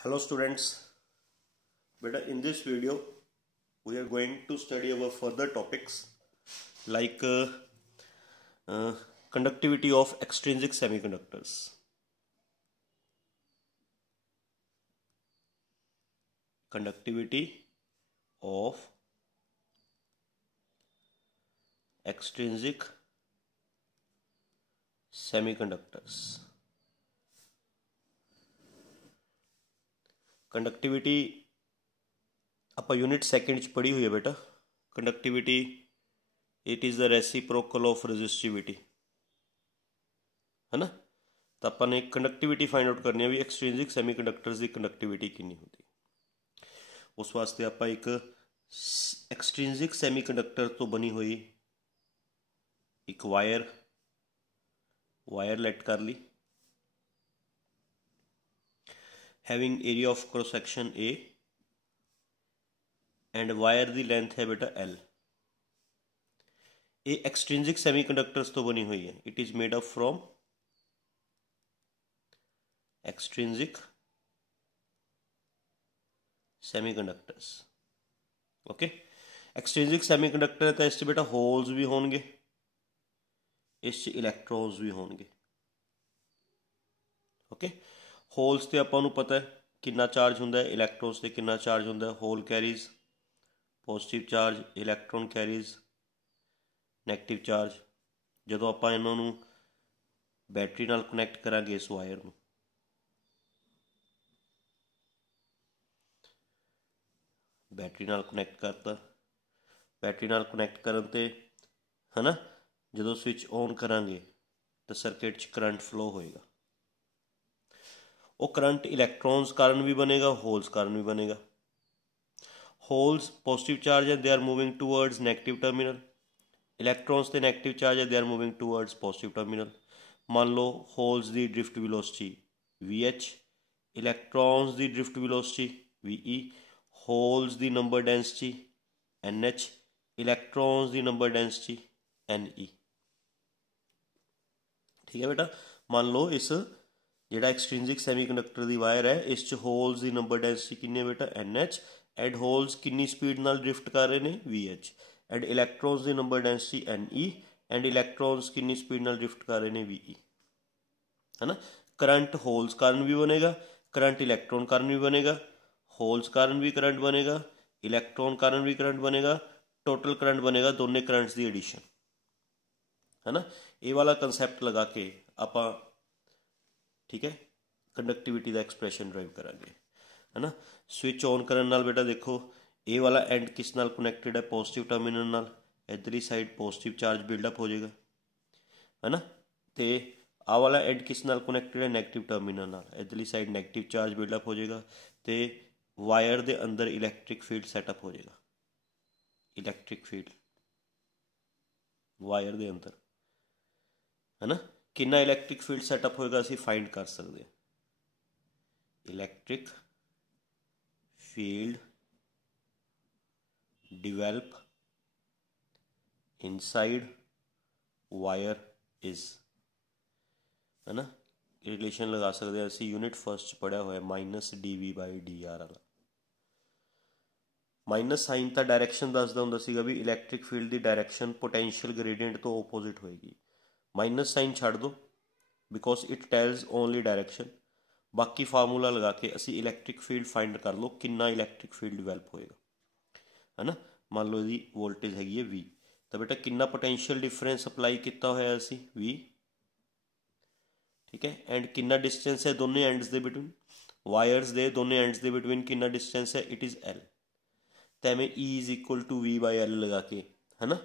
Hello students, beta in this video we are going to study our further topics like conductivity of extrinsic semiconductors. Conductivity of extrinsic semiconductors. Conductivity आप unit second च पढ़ी हुई है बेटा। Conductivity it is the reciprocal of resistivity, है ना। तो अपन ने कंडक्टिविटी फाइंड आउट करनी है भी एक्सट्रिंसिक सैमीकंडक्टर्स की कंडक्टिविटी कितनी होती है। उस वास्ते आप एक एक्सट्रिंसिक सैमीकंडक्टर तो बनी हुई एक वायर लेट कर ली, having area of cross section A and wire दी लेंथ है बेटा एल। ये एक्सट्रिंसिक सेमीकंडक्टर्स तो बनी हुई है, it is made up from extrinsic semiconductors. Okay, extrinsic semiconductor तो इस बेटा होल्स भी होंगे, इस इलैक्ट्रॉन्स भी होंगे। ओके, होल्स ते आपां नूं पता है कितना चार्ज हुंदा है, इलैक्ट्रॉन्स ते कितना चार्ज हुंदा है। Hole carries positive charge, electron carries negative charge. जदों आपां इन्हां नूं बैटरी नाल कनैक्ट करांगे इस वायर नूं, बैटरी नाल कनैक्ट करता, बैटरी नाल कनैक्ट करन ते है ना, जदों स्विच ऑन करांगे तो सर्किट च करंट फ्लो होएगा। वो करंट इलैक्ट्रॉन्स कारण भी बनेगा, होल्स कारण भी बनेगा। होल्स पॉजिटिव चार्ज है, they are moving towards negative terminal. Electrons ते नेगेटिव चार्ज है, they are moving towards positive terminal. मान लो होल्स दी ड्रिफ्ट वेलोसिटी VH, इलैक्ट्रॉन्स दी ड्रिफ्ट वेलोसिटी VE, होल्स दी नंबर डेंसिटी NH, इलैक्ट्रॉन्स दी number density NE। ठीक है बेटा, मान लो इस ਜਿਹੜਾ एक्सट्रिंसिक सैमीकंडक्टर ਦੀ वायर है, इस च होल्स की नंबर डेंसिटी कितनी है बेटा NH, एंड होल्स कितनी स्पीड नाल ड्रिफ्ट कर रहे हैं VH, एंड इलैक्ट्रॉन्स की नंबर डेंसिटी NE, एंड इलैक्ट्रॉन्स कितनी स्पीड नाल ड्रिफ्ट कर रहे हैं VE, है ना। करंट होल्स कारण भी बनेगा, करंट इलैक्ट्रॉन कारण भी बनेगा, होल्स कारण भी करंट बनेगा, इलैक्ट्रॉन कारण भी करंट बनेगा, टोटल करंट बनेगा दोनों करंट्स की एडिशन, है ना। ये वाला कंसैप्ट लगा के आप ठीक है कंडक्टिविटी का एक्सप्रैशन ड्राइव करांगे, है ना। स्विच ऑन करने नाल बेटा देखो ए वाला एंड किस नाल कनैक्टेड है, पॉजिटिव टर्मिनल नाल। इधरली साइड पॉजिटिव चार्ज बिल्डअप हो जाएगा, है ना। तो आ वाला एंड किस नाल कनैक्टेड है, नैगेटिव टर्मिनल नाल। इधरली साइड नैगेटिव चार्ज बिल्डअप हो जाएगा, तो वायर के अंदर इलैक्ट्रिक फील्ड सैटअप हो जाएगा। इलैक्ट्रिक फील्ड वायर के अंदर, है ना। कितना इलैक्ट्रिक फील्ड सैटअप होएगा असीं फाइंड कर सकते हैं। Electric field develop inside wire is, है ना। रिलेशन लगा सकते हैं असीं, यूनिट फर्स्ट पढ़िया होया -dV/dr वाला। माइनस साइन का डायरैक्शन दसदा हुंदा सीगा भी इलैक्ट्रिक फील्ड की डायरैक्शन पोटेंशियल ग्रेडियंट तो ओपोजिट होएगी। माइनस साइन छड्ड दो because it tells only direction. बाकी फार्मूला लगा के असी इलैक्ट्रिक फील्ड फाइंड कर लो कितना इलैक्ट्रिक फील्ड डिवेलप होएगा, है ना। मान लो यदि वोल्टेज हैगी है V, तो बेटा कितना पोटेंशियल डिफरेंस अप्लाई किया होया असी V, ठीक है। एंड कितना डिस्टेंस है दोनों एंड्स दे बिटवीन, वायर्स दे दोनों एंड्स दे बिटवीन कितना डिस्टेंस है, इट इज़ L। तो मैं E = V/L लगा के, है ना,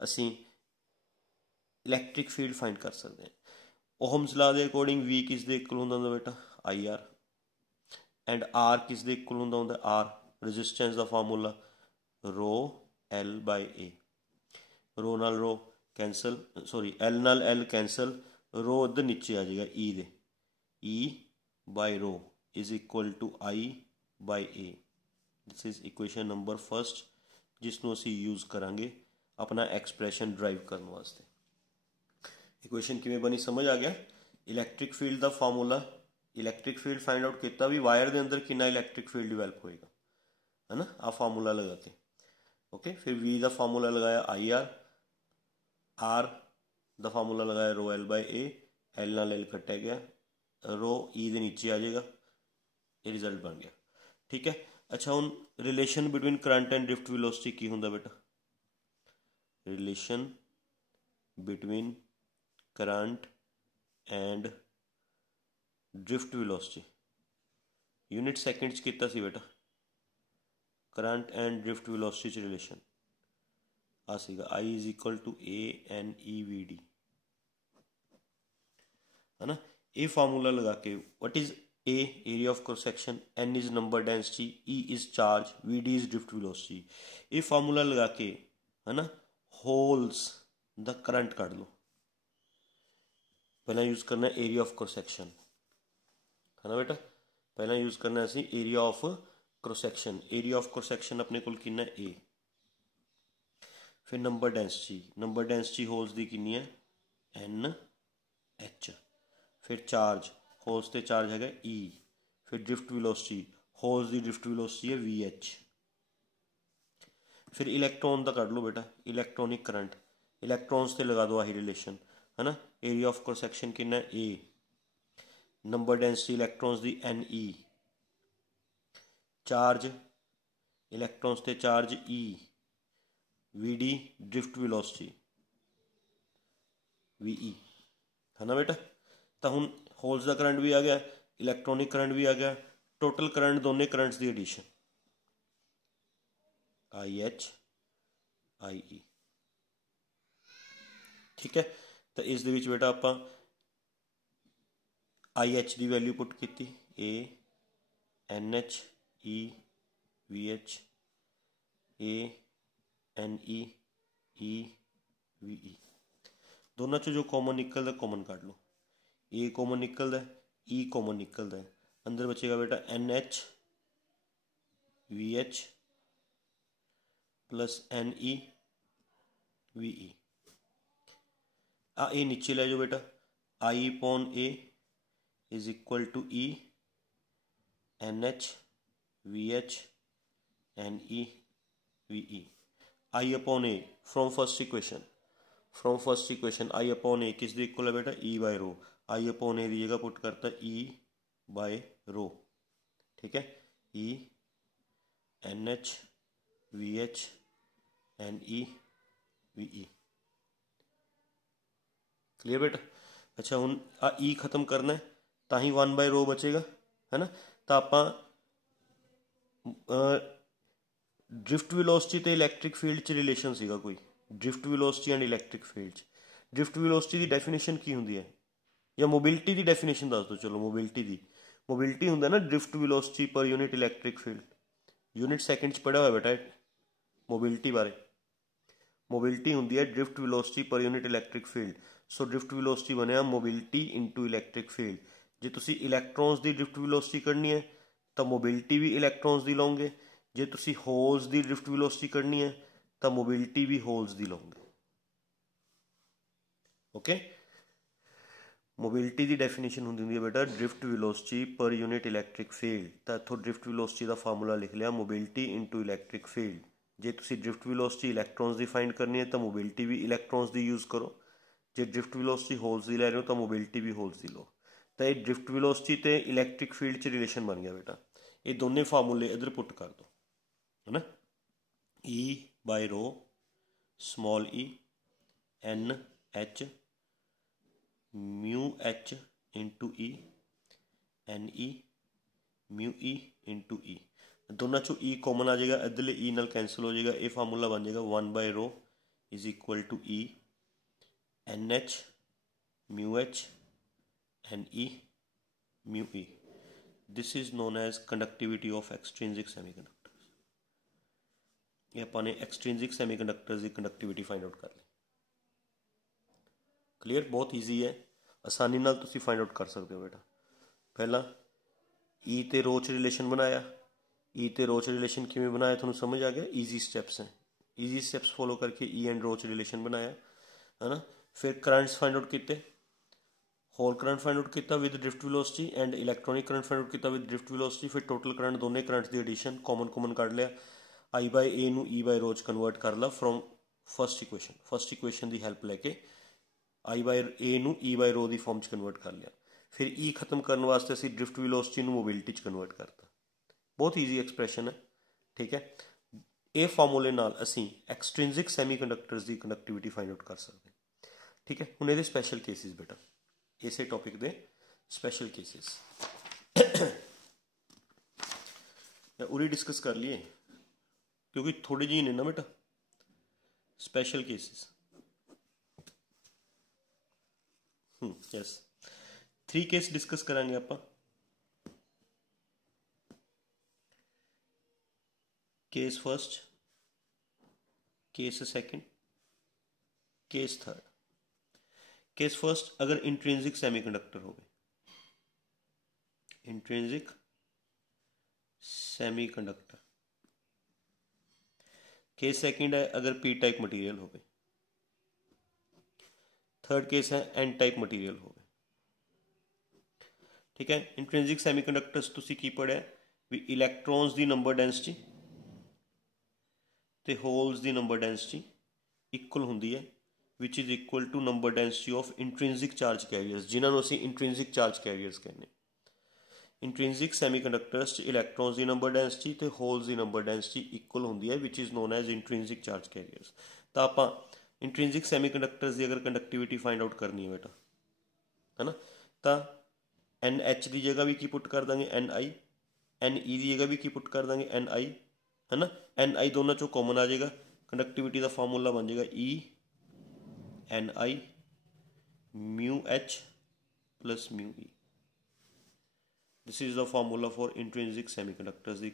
असी इलैक्ट्रिक फील्ड फाइंड कर सकते हैं। ओहम्स लॉ के अकॉर्डिंग V किस दे इक्वल होंदा बेटा IR, एंड R किस दे इक्वल होंदा R, रेजिस्टेंस का फार्मूला ρL/A। रो नाल रो कैंसल, सॉरी L नाल L कैंसल, रो इधर नीचे आ जाएगा E दे, E/ρ is equal to I/A। This is equation number first जिसनों असी यूज करांगे अपना एक्सप्रैशन ड्राइव करने वास्ते। इक्वेशन किवें बनी समझ आ गया। इलैक्ट्रिक फील्ड का formula electric field find out किया भी वायर के अंदर कितना इलैक्ट्रिक फील्ड डिवेलप होएगा, है ना, आ फार्मूला लगा के। ओके, फिर वी का फार्मूला लगाया आई आर, आर का फार्मूला लगाया rho L by A, L नाल एल कट्टिया गया, रो ई के नीचे आ जाएगा, ये रिजल्ट बन गया। ठीक है, अच्छा हुण relation between current and drift velocity की हुंदा बेटा? Relation between current and drift velocity unit seconds किया सी बेटा। करंट एंड ड्रिफ्ट वेलोसिटी च रिलेशन आ सीगा I is equal to A N E V D, है ना। ये फार्मूला लगा के what is A area of cross section, N is number density, E is charge, V D is drift velocity. ये formula लगा के, है ना, होल्स द करंट काट लो। पहला यूज करना है एरिया ऑफ क्रॉस सेक्शन, है ना बेटा। पहला यूज करना है area of cross section. Area of cross section अपने को कितना है ए, फिर number density, number density holes दी कितनी है एन एच, फिर चार्ज होल्स ते चार्ज है ई, फिर ड्रिफ्ट वेलोसिटी होल्स दी ड्रिफ्ट वेलोसिटी है वी एच, फिर इलैक्ट्रॉन का कट लो बेटा, इलैक्ट्रॉनिक करंट, इलैक्ट्रॉन्स ते लगा दो आही रिलेशन, है ना। एरिया ऑफ क्रॉस सेक्शन कितना है ए, नंबर डेंसिटी इलैक्ट्रॉन्स दी एन ई, चार्ज इलैक्ट्रॉन्स ते charge E, V D drift velocity V E, है ना बेटा। तो हुण होल्स का करंट भी आ गया, इलैक्ट्रॉनिक करंट भी आ गया, टोटल करंट दोनों करंट्स की addition I H I E. ठीक है, तो इस दे विच बेटा आपां आई एच की वैल्यू पुट की A N H E V H, A N E V E, दोनों चो जो कॉमन निकलता कॉमन काट लो। ए कॉमन निकलता है, ई कॉमन निकलता है, अंदर बचेगा बेटा N H V H plus N E V E. आ ए नीचे ले जाओ बेटा, I upon A is equal to E N H V H N E V E. I upon A from first equation, from first equation I upon A किस दे equal है बेटा ई by row, I upon ए की जगह put करता ई by rho. ठीक है, E N H V H N E V E, clear बेटा। अच्छा हुण आ ई खत्म करना है तो ही 1 बाय रो बचेगा, है ना। तो आपां ड्रिफ्ट वेलोसिटी तो इलैक्ट्रिक फील्ड च रिलेशन सीगा कोई, drift velocity and electric field. Drift velocity की डेफिनेशन की होंदी है, या मोबिलिटी की डेफिनेशन दस दो। चलो मोबिलिटी होंदा ना drift velocity per unit electric field, unit second च पढ़िया हुआ बेटा मोबिलिटी बारे। मोबिलिटी होंदी है drift velocity per unit electric field. So drift velocity बनया मोबिलिटी इंटू इलैक्ट्रिक फील्ड। जे तुसी इलैक्ट्रॉन्स की ड्रिफ्ट वेलोसिटी करनी है तो मोबिलिटी भी इलैक्ट्रॉन्स की लोगे, जे तुसी होल्स की ड्रिफ्ट वेलोसिटी करनी है तो मोबिलिटी भी होल्स की लोगे। ओके, मोबिलिटी की डेफिनेशन होंदी है बेटा drift velocity per unit electric field. तो इत्थों ड्रिफ्ट वेलोसिटी का फार्मूला लिख लिया मोबिलिटी इंटू इलैक्ट्रिक फील्ड। जे तुसी ड्रिफ्ट वेलोसिटी इलैक्ट्रॉन्स की फाइंड करनी है तो मोबिलिटी भी इलैक्ट्रॉन्स की यूज़ करो, जे ड्रिफ्ट वेलोसिटी होल्स की लै रहे हो तो मोबिलिटी भी होल्स की लो। तो ये ड्रिफ्ट वेलोसिटी तो इलैक्ट्रिक फील्ड च रिलेशन बन गया बेटा। ये दोनों फार्मूले इधर पुट कर दो, है ना। E by rho small E N H mu H into E N E mu E into E, दोनों चो ई कॉमन आ जाएगा, इधरले ई नाल कैंसल हो जाएगा। ये फार्मूला बन जाएगा 1 by rho is equal to E N H mu H N E mu E. This is known as conductivity of extrinsic semiconductors. ये अपने एक्सट्रिंसिक सैमीकंडक्टर्स की कंडक्टिविटी फाइंड आउट कर ली। क्लियर, बहुत ईजी है, आसानी नाल तुसी फाइंड आउट कर सकते हो बेटा। पहला ई ते रो च रिलेशन बनाया, ई ते रो च रिलेशन किवें बनाया तुहानूं समझ आ गया। ईजी स्टैप्स हैं, ईजी स्टैप्स फॉलो करके ई एंड रो च रिलेशन बनाया, है ना। फिर करंट्स फाइंड आउट किए, होल करंट फाइंड आउट किया with drift velocity and electronic current find out किया विद ड्रिफ्ट वेलोसिटी, फिर टोटल करंट दोनों करंट की एडिशन कॉमन कढ़ लिया, आई बाय ए नू ई बाय रो च कन्वर्ट कर ला फ्रॉम फस्ट इक्वेशन की हैल्प लैके आई बाय ए नू ई बाय रो की फॉर्म च कन्वर्ट कर लिया, फिर ई खत्म करने वास्ते असी ड्रिफ्ट वेलोसिटी नू मोबिलिटी च कन्वर्ट करता। बहुत ईजी एक्सप्रैशन है, ठीक है। ये फॉर्मूले नाल असी एक्सट्रिंजिक सैमीकंडक्टर्स की कंडक्टिविटी फाइंड आउट कर सकते, ठीक है। हुण इहदे स्पैशल केसिस बेटा, इसे टॉपिक दे स्पैशल केसिस उरी डिस्कस कर लिए क्योंकि थोड़े जी ने ना बेटा special cases. Yes 3 case discuss करांगे आपां। Case first, case second, case third. Case first, अगर इंट्रिंसिक सेमीकंडक्टर हो, इंट्रिंसिक सेमीकंडक्टर। केस सेकंड है अगर पी टाइप मटीरियल हो। थर्ड केस है एन टाइप मटीरियल हो, ठीक है। इंट्रिंसिक सैमीकंडक्टर्स तुसी की पढ़िया भी इलैक्ट्रॉन्स की नंबर डेंसिटी ते होल्स की नंबर डेंसिटी इक्वल होंदी है, which is equal to number density of intrinsic charge carriers, जिन्होंने असीं इंट्रिंसिक चार्ज कैरियर्स कहने। इंट्रिंसिक सैमीकंडक्टर्स इलैक्ट्रॉन्स की नंबर डेंसिटी ते होल्स की नंबर डेंसिटी इक्वल होंदी है, which is known as intrinsic charge carriers. तो आपां इंट्रिंसिक सैमीकंडक्टर्स की अगर कंडक्टिविटी फाइंड आउट करनी है बेटा, है ना, तो एन एच की जगह भी की पुट कर देंगे एन आई, एन ई की जगह भी की पुट कर देंगे एन आई, है ना। एन आई दोनों चो कॉमन आ जाएगा, कंडक्टिविटी का फॉर्मूला बन जाएगा E N I mu H plus mu E. This is the formula for intrinsic semiconductors की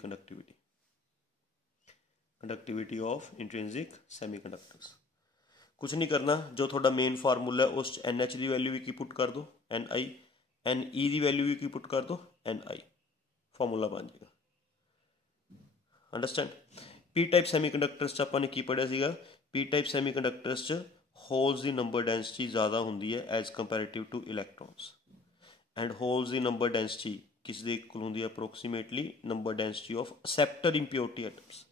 कंडक्टिविटी ऑफ इंट्रिंसिक सेमीकंडक्टर्स। कुछ नहीं करना, जो थोड़ा मेन फार्मूला है उस एन एच की वैल्यू भी की पुट कर दो एन आई, एन ई की वैल्यू भी की पुट कर दो एन आई, फॉर्मूला बन जाएगा। अंडरस्टैंड। पी टाइप सैमीकंडक्टर्स आपने की पढ़िया सीगा, पी टाइप सैमीकंडक्टर्स होल्स की नंबर डेंसिटी ज़्यादा होंगी है as comparative to electrons, and holes की नंबर डेंसिटी किस दे इक्वल होंगी है approximately number density of acceptor impurity atoms,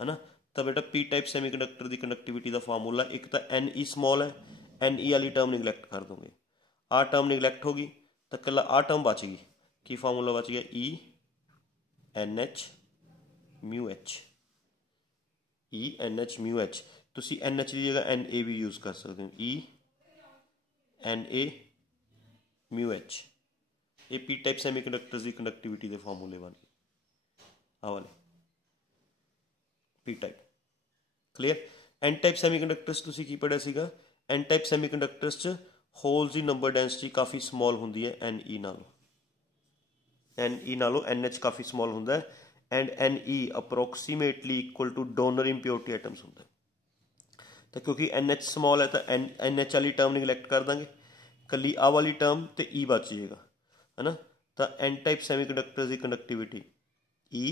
है ना। तो बेटा पी टाइप सैमीकंडक्टर की कंडक्टिविटी का फार्मूला एक तो एन ई स्मॉल है, एन ई वाली टर्म निगलैक्ट कर दोगे, आ टर्म निगलैक्ट होगी तो कला आ टर्म बच गई, की फार्मूला बच गया E N H mu H, E N H mu H. तुसी एन एच की जगह एन ए भी यूज कर सकते हो, E N A mu H. ये पी टाइप सैमीकंडक्टर्स की कंडक्टिविटी के फार्मूले बन गए आ वाले P type. Clear. N type semiconductors तुसी की पढ़िया सीगा, एन टाइप सैमीकंडक्टर्स च होल्स की नंबर डेंसिटी काफ़ी स्मॉल होंदी है एन ई नालों, एन ई नालों एन एच काफ़ी स्मॉल होंदा है, and N E approximately equal to donor impurity atoms होंदा है। तो क्योंकि एन एच स्मॉल है तो एन एच वाली टर्म निगलैक्ट कर देंगे, कली आ वाली टर्म तो ई बच जाएगा, है ना। तो एन टाइप सैमीकंडक्टर्स की conductivity E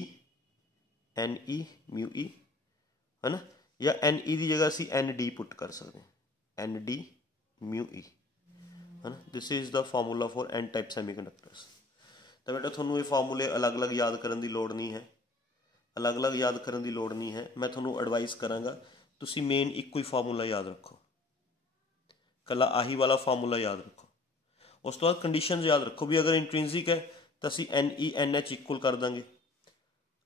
N E mu E, है ना, या एन ई की जगह असी एन डी पुट कर सकते हैं, एन डी म्यू ई, है ना। This is the formula for N type semiconductors. तो बेटा थोनों ये फार्मूले अलग अलग याद करने की लोड़ नहीं है, अलग अलग याद करने की लोड़ नहीं है। मैं थोनों एडवाइस कराँगा तुसी मेन एक ही फार्मूला याद रखो, कला आही वाला फार्मूला याद रखो। उस तो बाद कंडीशन याद रखो भी अगर इंट्रिंसिक है तो असी N E N H equal कर देंगे,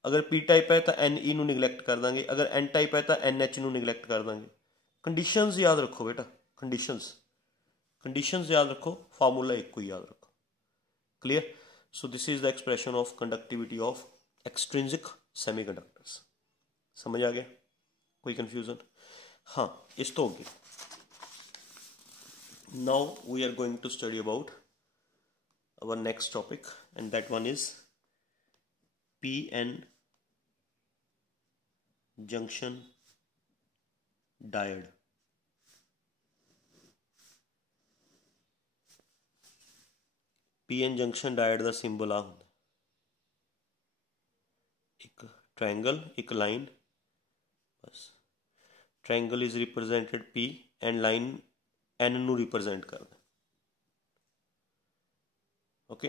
अगर पी टाइप है तो एन ई नू निगलैक्ट कर देंगे, अगर एन टाइप है तो एन एच नू निगलैक्ट कर देंगे। कंडीशंस याद रखो बेटा, कंडीशंस याद रखो, फार्मूला एक को याद रखो। Clear. So this is the expression of conductivity of extrinsic semiconductors. समझ आ गया, कोई कंफ्यूजन? हाँ, इस तो होगी। Now we are going to study about our next topic, and that one is PN junction diode. PN junction diode का symbol आ होंदा, एक ट्रायंगल एक लाइन, बस triangle is represented P and line N नू रिप्रेजेंट करदा, okay.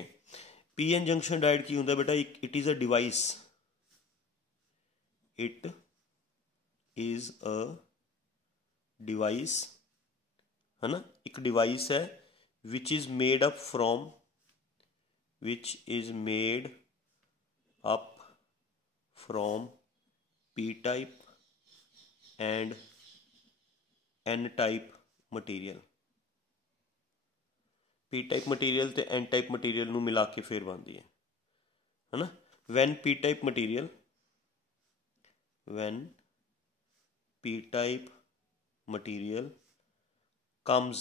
P N junction diode की होंगे बेटा, it is a device, it is a device, है ना, एक डिवाइस है which is made up from, which is made up from P type and N type material. P type material तो N type material नूं मिला के फिर बनती है ना। When P type material, when P type material comes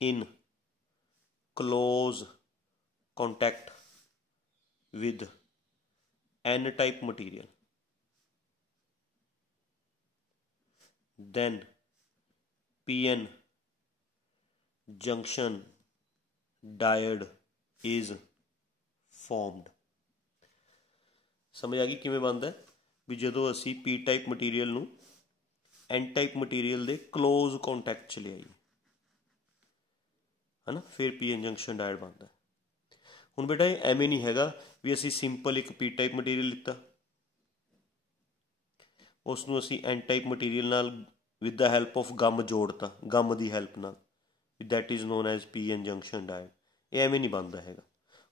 in close contact with n type material, then pn junction diode is formed। समझ आ गई किवें बनता है भी जदों असी पी टाइप मटीरियल नूं एन टाइप मटीरियल दे क्लोज कॉन्टैक्ट च ले आईए, है ना, फिर पी एन जंक्शन डायोड बनता है। हुण बेटा ये एवें नहीं हैगा भी असी सिंपल एक पी टाइप मटीरियल लिता, उसनूं असी एन टाइप मटीरियल नाल with the help of gum जोड़ता, गम की हैल्प नाल, that is known as P N junction diode. ये एवें नहीं बनता हैगा।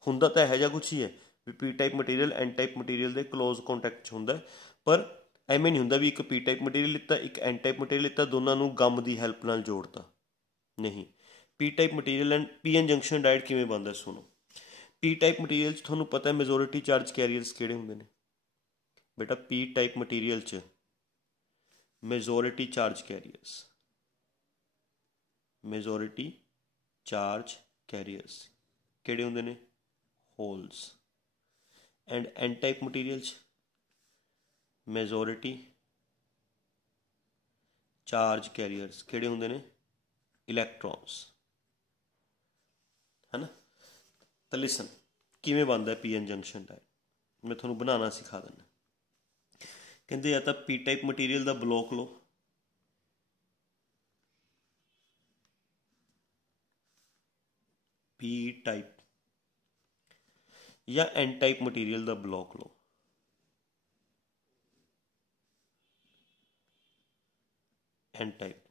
हुंदा तो यह जिहा कुछ ही है भी P type material N type material के क्लोज कॉन्टैक्ट च हुंदा, पर एवें नहीं हुंदा भी एक पी टाइप मटीरियल लिता एक एन टाइप मटीरियल लिता, दोनों नूं गम की हैल्प नाल जोड़ता, नहीं। P type material and P N junction diode किवें बनदा, सुनो। पी टाइप मटीरियल तुहानूं पता है मेजोरिटी चार्ज कैरियर्स किहड़े हुंदे ने बेटा, पी टाइप मटीरियल च majority charge carriers, majority charge carriers किहड़े हुंदे ने, holes. And N type material च मेजोरिटी चार्ज कैरियर्स किहड़े हुंदे ने, इलैक्ट्रॉन्स, है ना। तो लिसन किवें बनदा पी एन जंक्शन डायोड, मैं तुहानूं बनाना सिखा दिंदा। कहते या तो पी टाइप मटीरियल का ब्लॉक लो, पी टाइप, या एन टाइप मटीरियल का ब्लॉक लो, एन टाइप,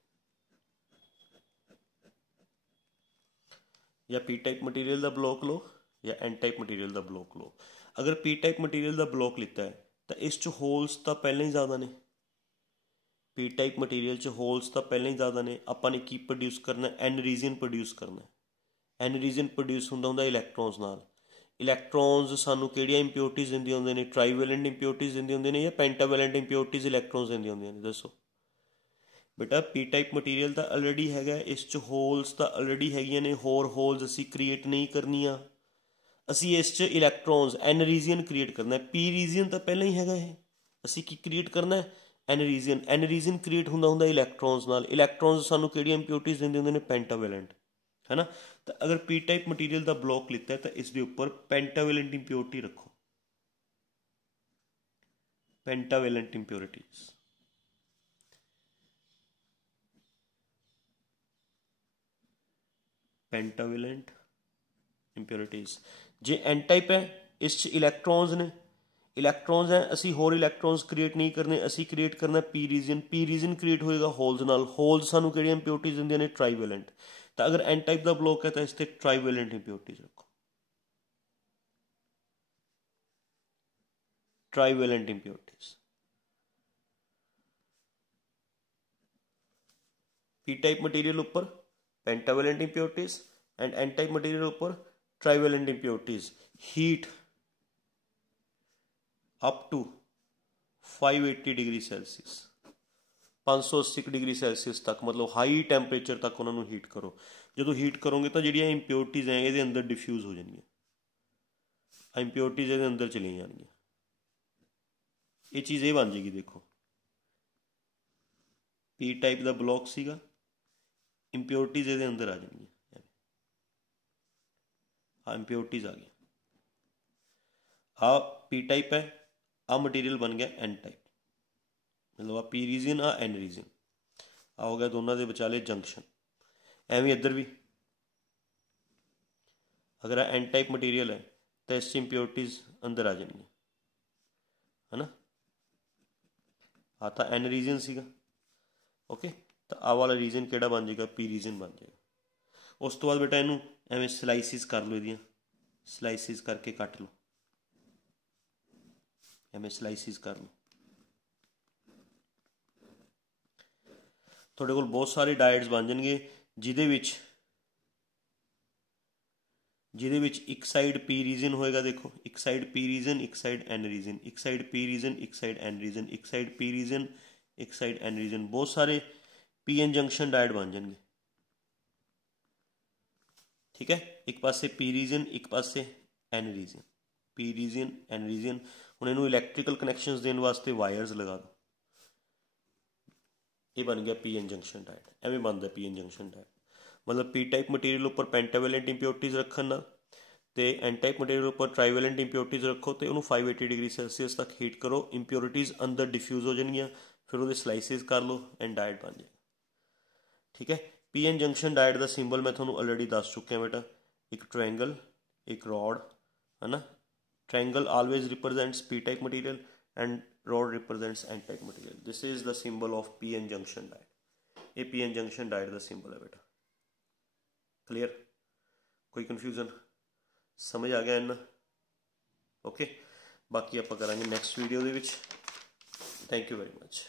या पी टाइप मटीरियल का ब्लॉक लो या एन टाइप मटीरियल का ब्लॉक लो। अगर पी टाइप मटीरियल का ब्लॉक लिता है तो इस होल्स तो पहले ही ज़्यादा ने, पी टाइप मटीरियल च होल्स तो पहले ही ज़्यादा ने। आपां ने की प्रोड्यूस करना, एन रीजन प्रोड्यूस करना। एन रीजन प्रोड्यूस होंदा इलैक्ट्रॉन्स नाल। इलैक्ट्रॉन्स सानू किहड़ियां इंप्योरिटीज़ दिंदे होंदे ने, ट्राईवेलेंट इंप्योरिटीज़ दिंदे होंदे ने या पेंटावेलेंट इंप्योरिटीज़ इलैक्ट्रॉन्स दिंदे होंदे ने, दसो बेटा। पी टाइप मटीरियल तो ऑलरेडी हैगा, इस होल्स तो ऑलरेडी हैगियां ने, होर होल्स असी क्रिएट नहीं करनियां, असी इस इलैक्ट्रॉन्स एन रीजन क्रिएट करना है। पी रीजन तो पहले ही हैगा, ये असी की क्रिएट करना है, N region. N region create होंदा इलैक्ट्रॉन्स नाल। इलैक्ट्रॉन्स सानू किहड़ियां इंप्योरिटीज़ दिंदे होंदे ने, पेंटावेलेंट, है ना। तो अगर पी टाइप मटीरियल का ब्लॉक लिता है तो इसके उपर पेंटावेलेंट इंप्योरिटी रखो, पेंटावेलेंट इंप्योरिटीज़। Pentavalent impurities. जे एन टाइप है, इस इलैक्ट्रॉन्स ने, इलैक्ट्रॉन्स हैं, असी होर इलैक्ट्रॉन्स क्रिएट नहीं करने, असी क्रिएट करना P region. P reason create होएगा होल्स नाल। होल्स सानू किहड़ियां इंप्योरिटीज़ दिंदे ने, ट्राईवेलेंट। तो अगर एन टाइप का ब्लॉक है तो इस ट्राईवेलेंट इंप्योरिटीज़ रखो, trivalent impurities. P type material उपर pentavalent impurities and N type material उपर trivalent impurities. Heat up to 580 degree Celsius, 580 degree Celsius तक, मतलब हाई टैंपरेचर तक उन्होंने हीट करो। जो हीट करोगे तो जिहड़ियां इंप्योरिटीज़ हैं ये अंदर डिफ्यूज़ हो जाएंगी, इंप्योरिटीज़ ये अंदर चली जाएंगी। ये चीज़ ये बन जाएगी, देखो पी टाइप का ब्लॉक सीगा, इंप्योरिटीज़ ये अंदर आ जाएंगी। हाँ इंप्योरिटीज़ आ गई। आ पी टाइप है, आ मटीरियल बन गया एन टाइप, मतलब आ पी रीजन आ एन रीजन, आ हो गया दोनों के विचाले जंक्शन। एवं इधर भी अगर एन टाइप मटीरियल है तो इस इंप्योरिटीज़ अंदर आ जाएंगी, है ना। आ तो एन रीजन सीगा, ओके। तो आ वाला रीजन केड़ा बन जाएगा, पी रीजन बन जाएगा। उस तो बाद बेटा इनू एवें स्लाइसिस कर लो, इहदियां स्लाइसिस करके कट लो, एवें स्लाइसिस कर लो। थोड़े कोल बहुत सारे डाइट्स बन जाएंगे जिहदे विच एक साइड पी रीजन होएगा, देखो एक साइड पी रीजन, एक साइड एन रीजन, एक साइड पी रीजन, एक साइड एन रीजन, एक साइड पी रीजन, एक साइड एन रीजन, बहुत सारे पी एन जंक्शन डाइट बन जाएंगे, ठीक है। एक पासे पी रीजन, एक पासे N region, P region N region. हुण इहनूं इलैक्ट्रिकल कनैक्शनस देने वास्ते वायर्स लगा दो, ये बन गया पी एन जंक्शन डाइट। एवें बनता पी एन जंक्शन डाइट, मतलब पी टाइप मटीरियल उपर पेंटावेलेंट इंप्योरिटीज़ रखन नाल ते एन टाइप मटीरियल उपर ट्राईवेलेंट इंप्योरिटीज़ रखो तो उन्होंने 580 डिग्री सैल्सीयस तक हीट करो, इंप्योरिटीज़ अंदर डिफ्यूज़ हो जाएगियाँ, फिर वो स्लाइसिस कर लो एंड डाइट बन जाएगा, ठीक है। पी एन जंक्शन डाइट का सिंबल मैं थोड़ा ऑलरेडी दस चुकिया बेटा, एक ट्रायंगल, एक रॉड, है ना। Triangle always represents P type material and rod represents N type material. This is the symbol of P N junction diode. ये पी एन जंक्शन डाइट का सिंबल है बेटा, क्लियर, कोई कन्फ्यूजन, समझ आ गया इन्ना, ओके। बाकी आप करेंगे नैक्सट वीडियो के। Thank you very much.